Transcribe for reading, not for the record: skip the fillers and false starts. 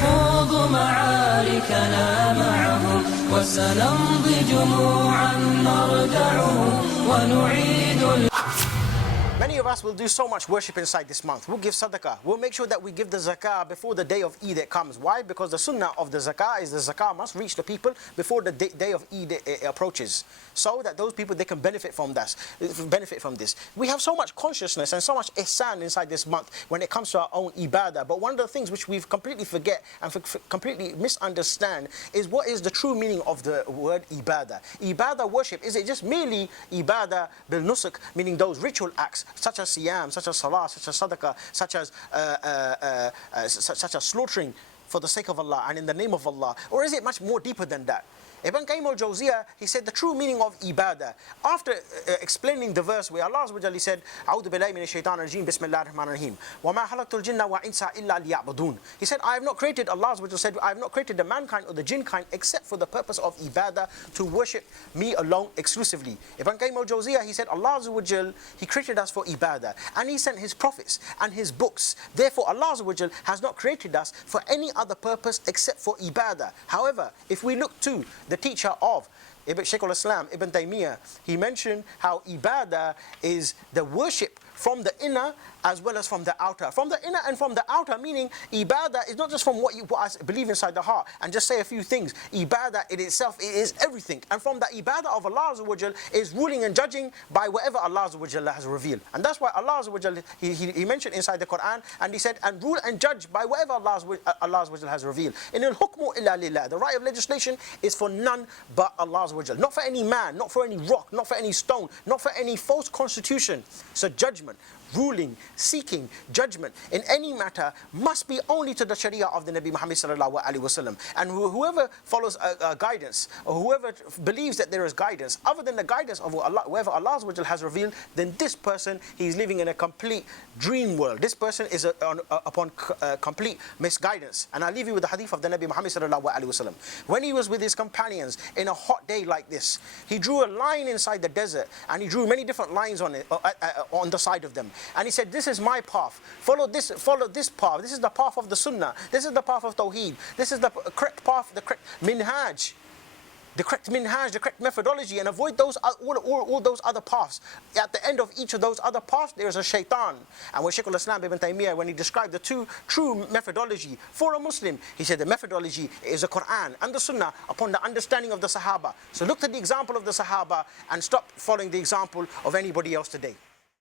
نخوض معاركنا معهم وسنمضي جموعا نردعهم ونعيد. Many of us will do so much worship inside this month. We'll give sadaqah. We'll make sure that we give the zakah before the day of Eid that comes. Why? Because the sunnah of the zakah is the zakah must reach the people before the day of Eid approaches, so that those people, they can benefit from this. We have so much consciousness and so much ihsan inside this month when it comes to our own ibadah. But one of the things which we've completely forget and completely misunderstand is what is the true meaning of the word ibadah. Ibadah, worship, is it just merely ibadah bil nusuk, meaning those ritual acts such as siyam, such as salah, such as sadaqah, such as slaughtering for the sake of Allah and in the name of Allah? Or is it much more deeper than that? Ibn Qayyim al-Jawziyah, he said the true meaning of ibadah, after explaining the verse where Allah said, "A'udhu billahi minash shaitanir rajim, bismillahir rahmanir rahim, wa ma khalaqtul jinna wa insa illa liya'budun." He said, I have not created, Allah said, I have not created the mankind or the jinn kind except for the purpose of ibadah, to worship me alone exclusively. Ibn Qayyim al-Jawziyah, he said, Allah he created us for ibadah, and he sent his prophets and his books. Therefore, Allah has not created us for any other purpose except for ibadah. However, if we look to the teacher of Shaykh al-Islam, Ibn Taymiyyah, he mentioned how ibadah is the worship from the inner as well as from the outer. From the inner and from the outer, meaning ibadah is not just from what I believe inside the heart and just say a few things. Ibadah in itself, it is everything. And from the ibadah of Allah is ruling and judging by whatever Allah has revealed. And that's why Allah he mentioned inside the Quran, and he said, and rule and judge by whatever Allah has revealed. In al-hukmu illa lillah, the right of legislation is for none but Allah. Not for any man, not for any rock, not for any stone, not for any false constitution. So judgment, ruling, seeking judgment in any matter must be only to the Sharia of the Nabi Muhammad sallallahu alaihi wasallam. And whoever follows guidance, or whoever believes that there is guidance other than the guidance of Allah, whoever Allah has revealed, then this person, he is living in a complete dream world. This person is upon complete misguidance. And I leave you with the hadith of the Nabi Muhammad sallallahu alaihi wasallam. When he was with his companions in a hot day like this, he drew a line inside the desert, and he drew many different lines on it, on the side of them. And he said, this is my path. Follow this path. This is the path of the Sunnah. This is the path of Tawheed. This is the correct path, the correct minhaj. The correct methodology, and avoid all those other paths. At the end of each of those other paths, there is a shaitan. And when Shaykh al-Islam Ibn Taymiyyah, when he described the true methodology for a Muslim, he said the methodology is the Quran and the Sunnah upon the understanding of the Sahaba. So look at the example of the Sahaba and stop following the example of anybody else today.